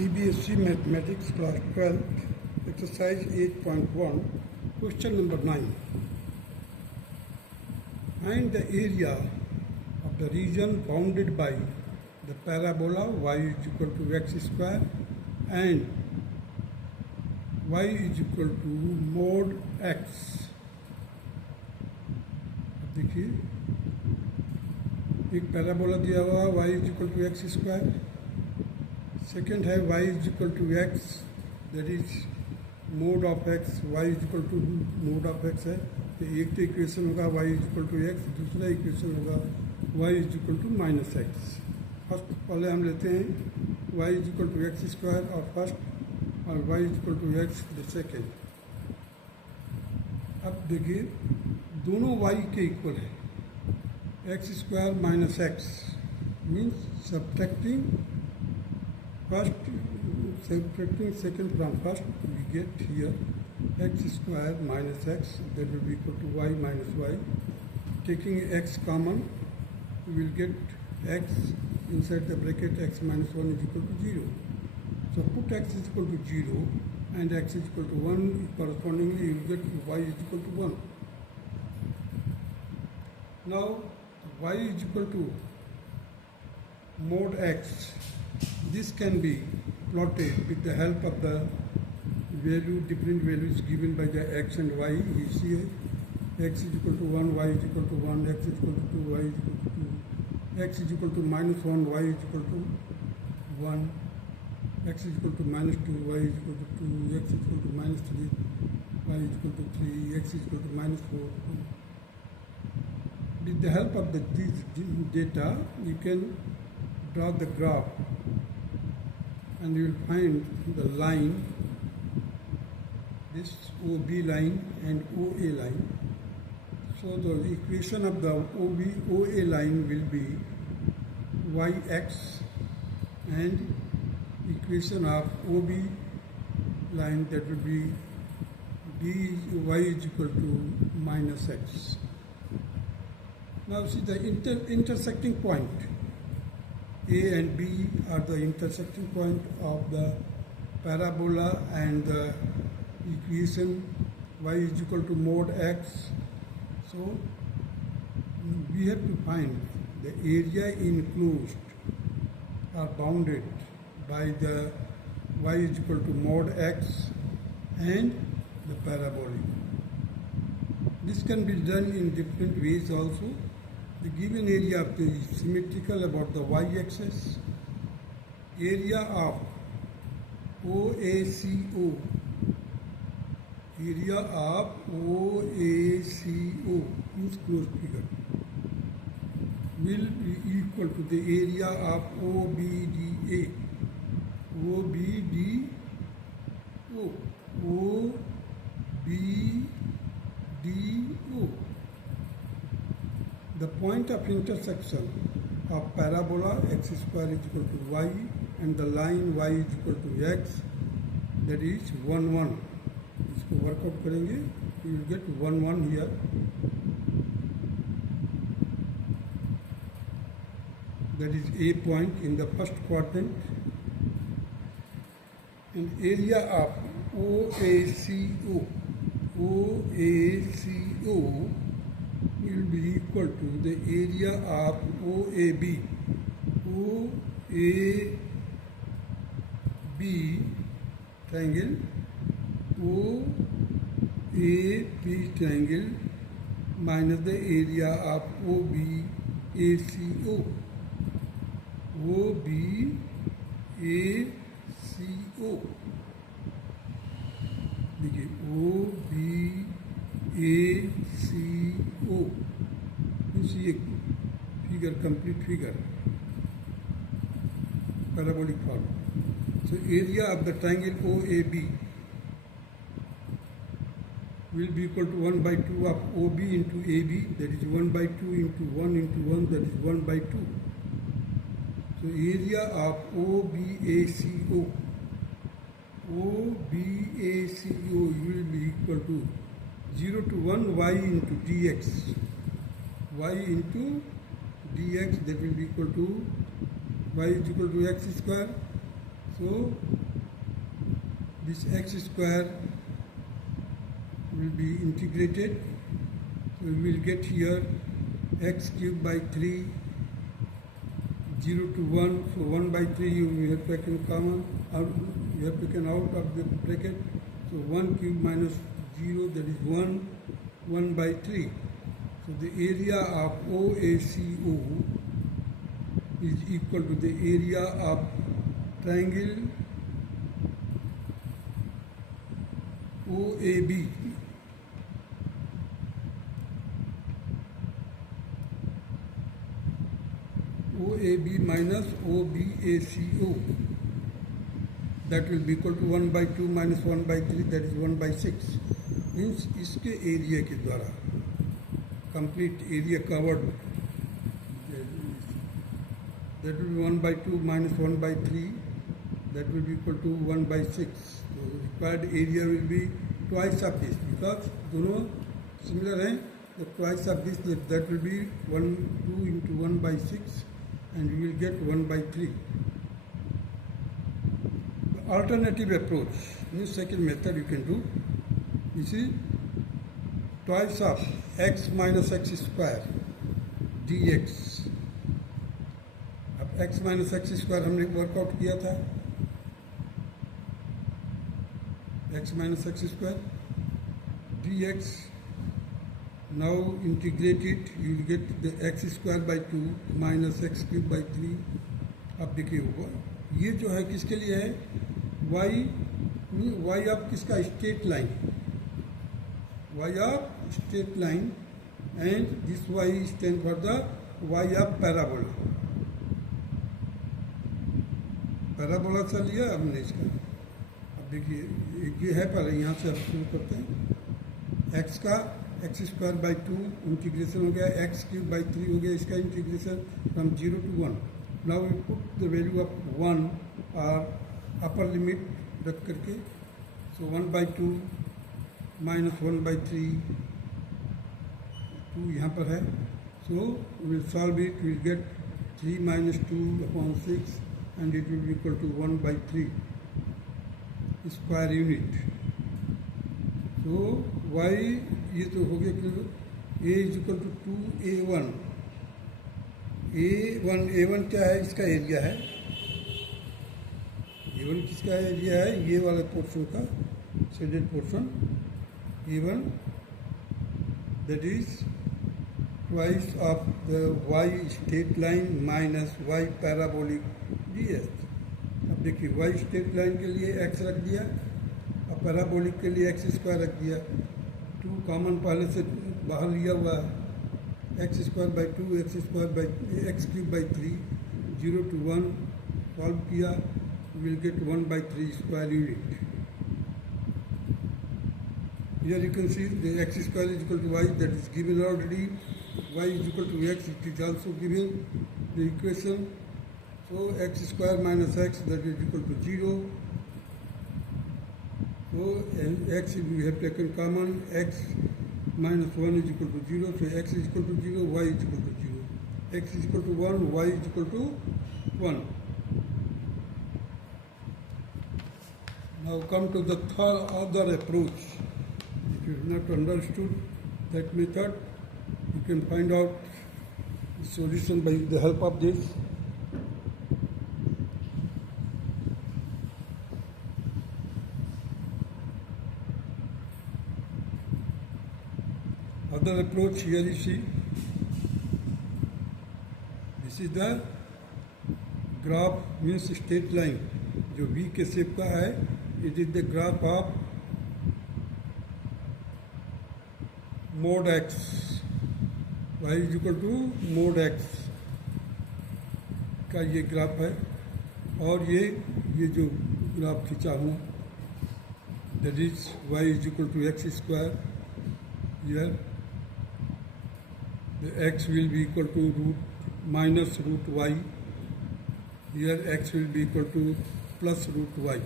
CBSE Mathematics Class 12, Exercise 8.1, Question number 9. Find the area of the region bounded by the parabola y is equal to x square and y is equal to mod x. देखिए एक parabola दिया हुआ y is equal to x square, second है y is equal to x, that is mod of x, y is equal to mod of x है, तो एक तो equation होगा y is equal to x, दूसरा equation होगा y is equal to minus x. First पहले हम लेते हैं y is equal to x square और फर्स्ट, और y is equal to x the second. अब देखिए दोनों y के इक्वल है, x square minus x means subtracting second from first, we get here x square minus x, that will be equal to y minus y. Taking x common, we will get x inside the bracket, x minus 1 is equal to 0. So put x is equal to 0 and x is equal to 1, correspondingly you will get y is equal to 1. Now y is equal to mod x. This can be plotted with the help of the value, different values given by the x and y. You see x is equal to 1, y is equal to 1, x is equal to 2, y is equal to 2, x is equal to minus 1, y is equal to 1, x is equal to minus 2, y is equal to 2, x is equal to minus 3, y is equal to 3, x is equal to minus 4. With the help of this data, you can draw the graph and you will find the line, this OB line and OA line. So the equation of the OA line will be yx, and equation of OB line, that will be y is equal to minus x. Now see the intersecting point. A and B are the intersecting point of the parabola and the equation y is equal to mod x. So we have to find the area enclosed or bounded by the y is equal to mod x and the parabolic. This can be done in different ways also. The given area of the is symmetrical about the y-axis. Area of OACO, area of OACO means closed figure, will be equal to the area of OBDA, OBDO. The point of intersection of parabola x square is equal to y and the line y is equal to x, that is 1 1. इसको workout करेंगे, you will get 1 1 here. That is a point in the first quadrant. And area of OACO will be equal to the area of OAB triangle, OAB triangle minus the area of OBACO, देखिए OBACO means ये figure, complete figure, parabolic form. So area of the triangle OAB will be equal to 1 by 2 of OB into AB, that is 1 by 2 into 1 into 1, that is 1 by 2. So area of OBACO will be equal to 0 to 1 y into dx, y into dx, that will be equal to y is equal to x square. So this x square will be integrated. So we will get here x cubed by 3, 0 to 1. So 1 by 3 you have taken common, you have taken out of the bracket. So 1 cube minus 0, that is 1 by 3. So the area of OACO is equal to the area of triangle OAB. OAB minus OBACO. That will be equal to 1 by 2 minus 1 by 3, that is 1 by 6. Means इसके area के द्वारा complete area covered, that will be 1 by 2 minus 1 by 3, that will be equal to 1 by 6. So required area will be twice of this, because दोनों similar हैं. The twice of this, that will be 2 into 1 by 6, and you will get 1 by 3. The alternative approach, means second method you can do. You see, twice of x minus x square dx. अब x minus x square हमने workout किया था. x minus x square dx. Now integrate it, you will get the x square by 2 minus x cube by 3. अब देखिए होगा ये जो है किसके लिए है, y ऑफ किसका, straight line, y of straight line, and this y stand for the y of parabola. Parabola सा लिया हमने इसका. अब देखिए ये है, पहले यहाँ से अब शुरू करते हैं. x का एक्स स्क्वायर बाई 2 इंटीग्रेशन हो गया, एक्स क्यूब बाई 3 हो गया इसका integration from 0 to 1. Now we put the value of 1 और अपर लिमिट रख करके. सो 1 by 2 माइनस 1 by 3, 2 यहाँ पर है. So will solve it, will get 3 minus 2 upon 6 and it will be equal to 1 by 3 square unit. तो y ये तो हो गया clear. a is equal to 2a1. a1 क्या है, इसका एरिया है. a1 किसका एरिया है, ये वाला पोर्शन का shaded portion. a1 that is twice of the y straight line minus y parabolic ds. अब देखिए y स्ट्रेट लाइन के लिए x रख दिया और पैराबोलिक के लिए एक्स स्क्वायर रख दिया. 2 कॉमन पहले से बाहर लिया हुआ है. X square by 2, x square by x cube by 3, 0 to 1 solve किया, will get 1 by 3 square unit. Here you can see the x square is equal to y, that is given already. Y is equal to x, it is also given the equation. So x square minus x, that is equal to 0. So x we have taken common, x minus 1 is equal to 0. So x is equal to 0, y is equal to 0. X is equal to 1, y is equal to 1. Now come to the other approach. If you have not understood that method, you can find out the solution by the help of this. Other approach, here you see, this is the graph, means straight line, जो V के shape का है. It is the graph of mod x, y is equal to mod x का ये graph है. और ये जो ग्राफ खींचा हूँ, that is y is equal to x square. Here the x will be equal to minus root y. Here x will be equal to plus root y.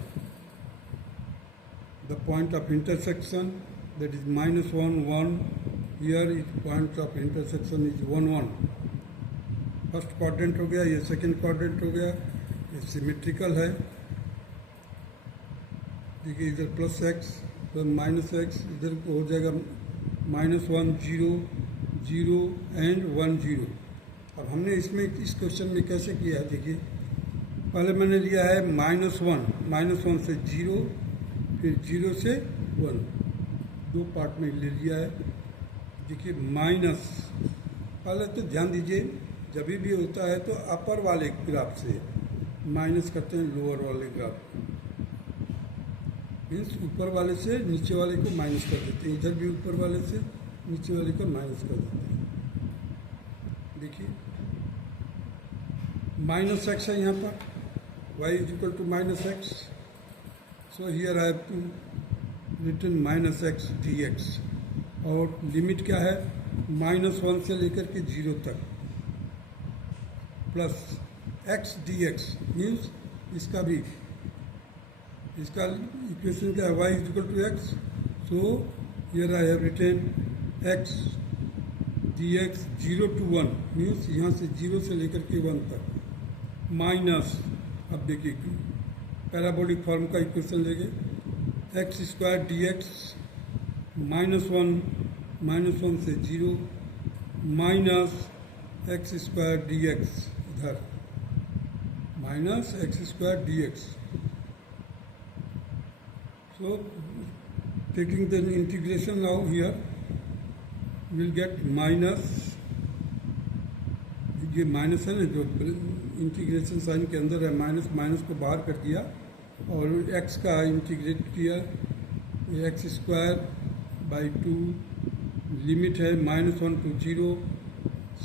The point of intersection, that is minus 1, 1. Here is point of intersection is 1, 1. First quadrant हो गया, ये second quadrant हो गया. ये symmetrical है. देखिए इधर plus x plus minus x, इधर हो जाएगा -1 0 0 एंड 1 0। अब हमने इसमें इस क्वेश्चन में कैसे किया है, देखिए पहले मैंने लिया है -1 से 0, फिर 0 से 1, दो पार्ट में ले लिया है। देखिए माइनस, पहले तो ध्यान दीजिए जब भी होता है तो अपर वाले ग्राफ से माइनस करते हैं लोअर वाले ग्राफ, मीन्स ऊपर वाले से नीचे वाले को माइनस कर देते हैं, इधर भी ऊपर वाले से नीचे वाले को माइनस कर देते हैं। देखिए माइनस एक्स है यहाँ पर, y is equal to minus X, so here I have to written minus X D X, और लिमिट क्या है -1 से लेकर के 0 तक, plus X D X means इसका भी, इसका इक्वेशन क्या है, y is equal to X, so here I have written X D X 0 to 1 means यहाँ से 0 से लेकर के 1 तक, माइनस, अब देखिए पैराबोलिक फॉर्म का इक्वेशन लेंगे, एक्स स्क्वायर डी एक्स -1 से 0 minus x square d x, इधर minus x square d x. So taking the integration now here, we'll get minus, ये माइनस है ना जो इंटीग्रेशन साइन के अंदर है, माइनस को बाहर कर दिया और एक्स का इंटीग्रेट किया, एक्स स्क्वायर बाई 2, लिमिट है -1 to 0,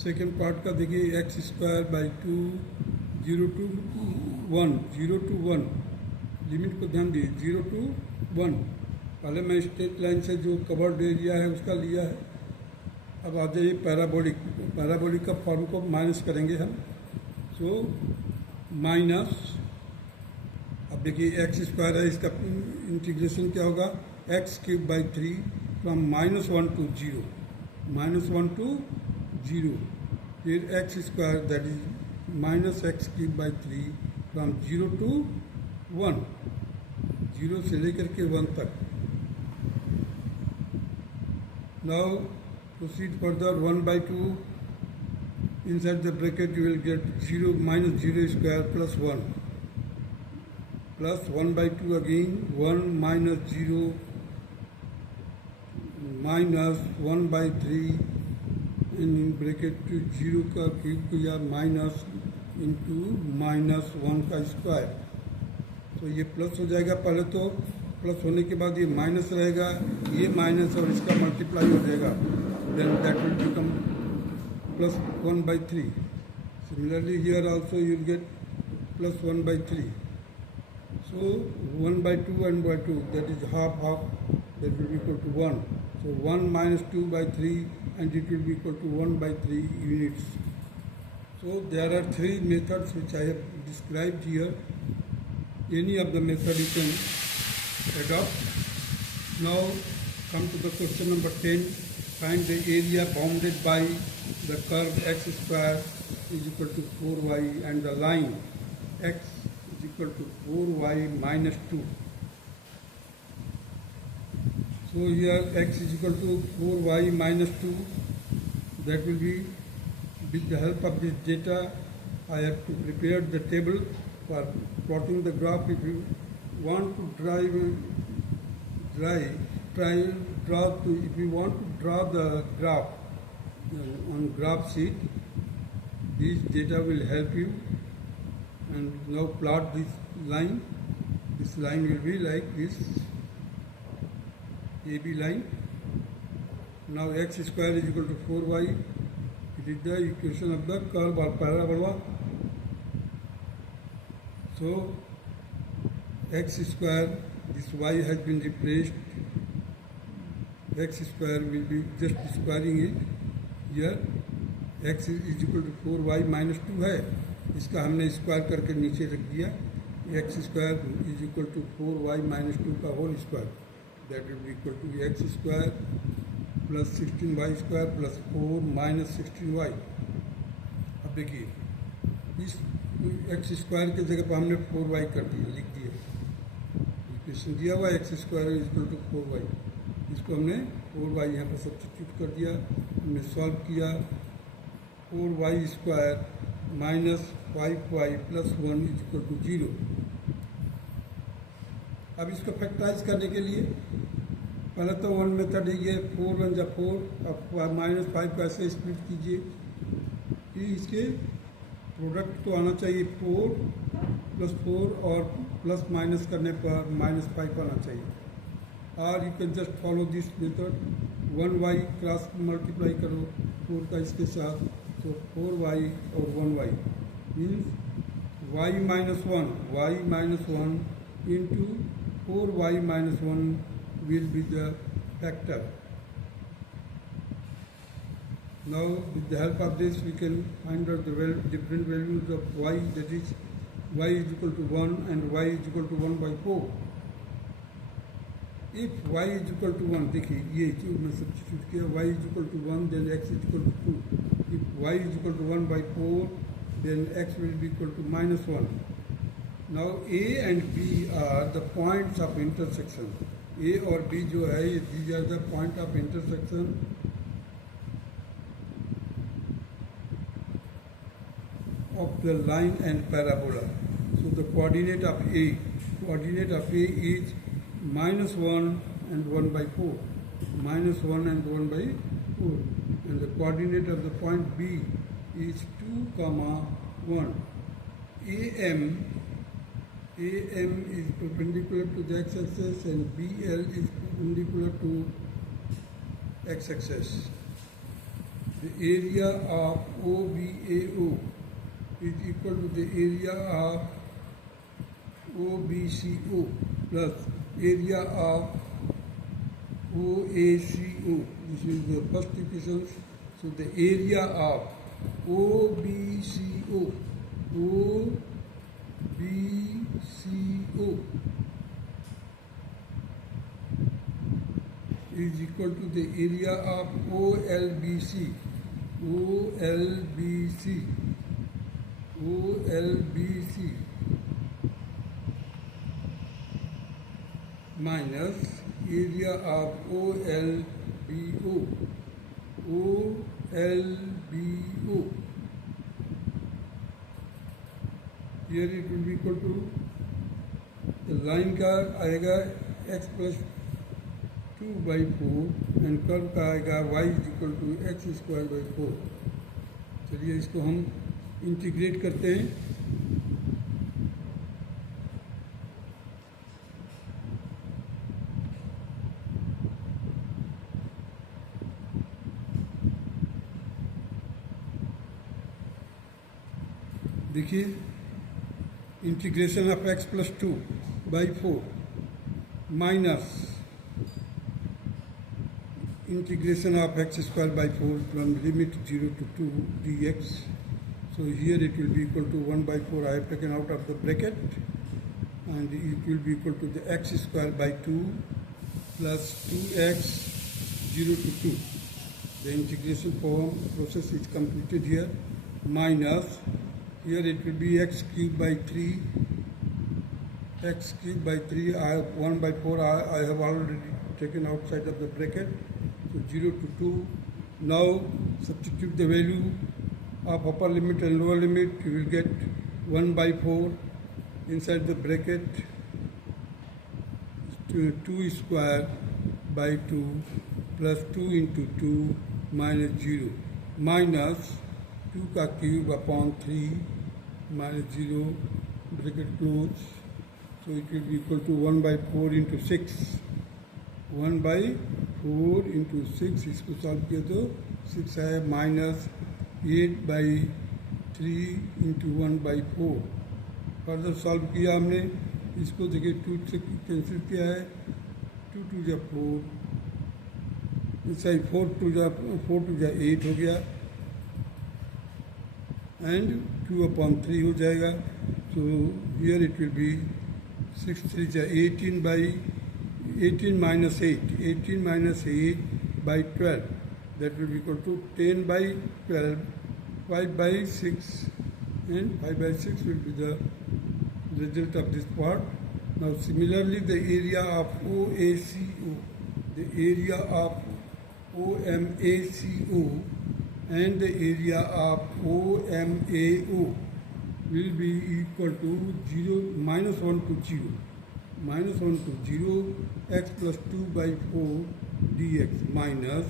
सेकेंड पार्ट का देखिए x square by 2 0 to 1, limit को ध्यान दिए 0 to 1, पहले मैं स्ट्रेट लाइन से जो कवर्ड एरिया है उसका लिया है। अब आ जाइए पैराबोलिक का फॉर्म को माइनस करेंगे हम, सो माइनस, अब देखिए एक्स स्क्वायर है, इसका इंटीग्रेशन क्या होगा, x³ बाई 3 फ्रॉम -1 to 0, फिर x square that is -x³ by 3 from 0 to 1, 0 से लेकर के 1 तक। Now proceed further, 1 by 2, inside the bracket you will get 0 minus 0 square plus 1, plus 1 by 2 again, 1 minus 0 minus 1 by 3, in bracket to 0 का cube किया minus into -1 का square, तो ये plus हो जाएगा, पहले तो प्लस होने के बाद ये माइनस रहेगा, ये माइनस और इसका मल्टीप्लाई हो जाएगा, then that will become plus 1 by 3. Similarly here also you will get plus 1 by 3. So 1 by 2 and by 2, that is half, that will be equal to 1. So 1 minus 2 by 3 and it will be equal to 1 by 3 units. So there are 3 methods which I have described here. Any of the method you can adopt. Now come to the question number 10. Find the area bounded by the curve x square is equal to 4y and the line x is equal to 4y minus 2. So here x is equal to 4y minus 2. That will be, with the help of this data, I have to prepare the table for plotting the graph. If you want to if you want to draw the graph on graph sheet, this data will help you. And now plot this line. This line will be like this AB line. Now x square is equal to 4y. It is the equation of the curve or parabola. So x square, this y has been replaced. X square will be just squaring it here. X is equal to 4y minus 2 है, इसका हमने square करके नीचे रख दिया, x square is equal to 4y minus 2 का whole square, that will be equal to x square plus 16y square plus 4 minus 16y। अब देखिए इस x स्क्वायर की जगह पर हमने 4y कर दिया, लिख दिया, इक्वेशन दिया हुआ X square is equal to 4y, इसको हमने 4y यहाँ पर सब्स्टिट्यूट कर दिया, हमने सॉल्व किया। 4y square minus 5y plus 1 is equal to 0। अब इसको फैक्टराइज करने के लिए पहले तो वन मेथड ये 4 1 जा 4, अब माइनस 5 को ऐसे स्प्लिट कीजिए कि इसके प्रोडक्ट तो आना चाहिए 4 प्लस 4 और प्लस माइनस करने पर माइनस 5 आना चाहिए। और you can just follow this method, 1y cross multiply करो 4 का इसके साथ, तो 4y और 1y means y minus 1 into 4y minus 1 will be the factor. Now with the help of this we can find out the different values of y, that is y is equal to 1 and y is equal to 1 by 4. If y is equal to 1, देखिए ये जो मैं substitute किया, y is equal to 1 then x is equal to 2. If y is equal to 1 by 4 then x will be equal to minus 1. Now A and B are the points of intersection. A और B जो है, these are the point of intersection of the line and parabola. So the coordinate of A is minus 1 and 1 by 4. Minus 1 and 1 by 4. And the coordinate of the point B is 2, 1. AM is perpendicular to the x-axis and BL is perpendicular to x-axis. The area of OBAO is equal to the area of OBCO plus area of OACO. This is the first equation. So the area of OBCO is equal to the area of OLBC minus area of OLBO. Here it will be equal to, the line का आएगा x plus 2 by 4 and curve का आएगा y is equal to x square by 4. चलिए इसको हम integrate करते हैं। देखिए, integration of x plus 2 by 4 minus integration of x square by 4 from limit 0 to 2 dx. So here it will be equal to 1 by 4 I have taken out of the bracket, and it will be equal to the x square by 2 plus 2x 0 to 2. The integration process is completed here, minus here it will be x cube by 3. X cube by 3, I have 1 by 4 I have already taken outside of the bracket. So 0 to 2. Now substitute the value of upper limit and lower limit. You will get 1 by 4 inside the bracket. 2 square by 2 plus 2 into 2 minus 0 minus 2 का cube upon 3 minus 0, bracket close. So it will be equal to 1 by 4 into 6. 1 by 4 into 6, इसको solve किया तो 6 है, minus 8 by 3 into 1 by 4. Further solve किया हमने इसको, देखिए 2 से कैंसिल किया है, 2 2 जा 4, सही 4 2 जा 8 हो गया, एंड 2 upon 3 हो जाएगा. So here it will be 6 3 जा 18 by 18 minus 8, 18 minus 8 by 12, that will be equal to 10 by 12, 5 by 6, and 5 by 6 will be the result of this part. Now similarly the area of OACO, the area of OMACO and the area of OMAO will be equal to 0, minus 1 to 0. Minus 1 to 0, x plus 2 by 4 dx minus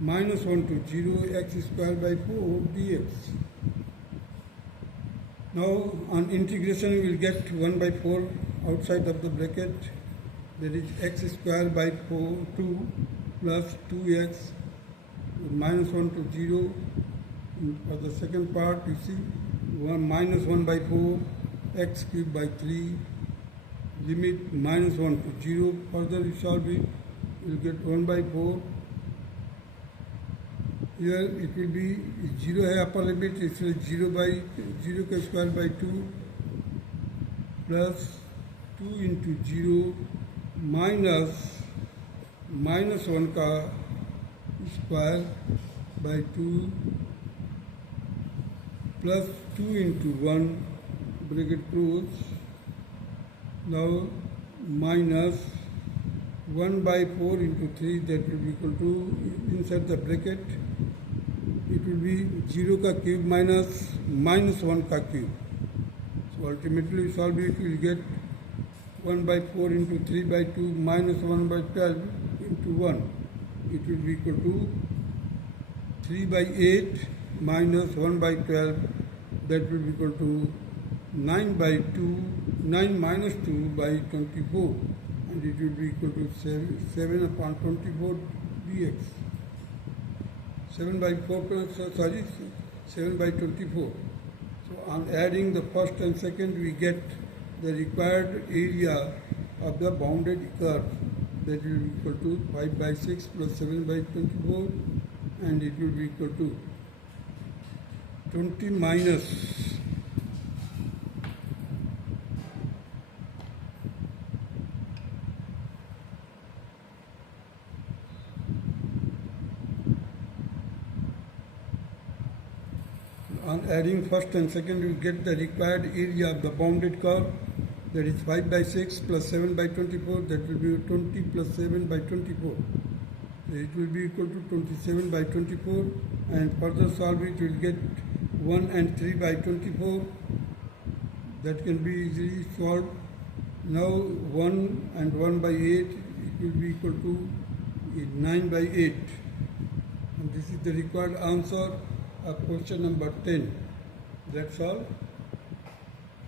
minus 1 to 0, x square by 4 dx. Now on integration we will get 1 by 4 outside of the bracket, that is x square by 2 plus 2x minus 1 to 0. For the second part you see minus 1 by 4 x cube by 3, limit minus 1 to 0. Further you solve it, you will get 1 by 4. Here it will be 0 है upper limit, it will 0 by 0 का square by 2 plus 2 into 0 minus minus 1 का square by 2 plus 2 into 1 bracket close. Now minus 1 by 4 into 3, that will be equal to, inside the bracket it will be 0 का cube minus minus 1 का cube. So ultimately you solve it, you will get 1 by 4 into 3 by 2 minus 1 by 12 into 1. It will be equal to 3 by 8 minus 1 by 12, that will be equal to 9 by 2, 9 minus 2 by 24, and it will be equal to 7 upon 24 dx. 7 by 4 plus, 7 by 24. So on adding the first and second we get the required area of the bounded curve, that will be equal to 5 by 6 plus 7 by 24, and it will be equal to 20 minus on adding first and second you get the required area of the bounded curve, that is 5 by 6 plus 7 by 24, that will be 20 plus 7 by 24. So it will be equal to 27 by 24, and further solve it, you will get 1 and 3 by 24. That can be easily solved. Now 1 and 1 by 8, it will be equal to 9 by 8. And this is the required answer of question number 10. That's all.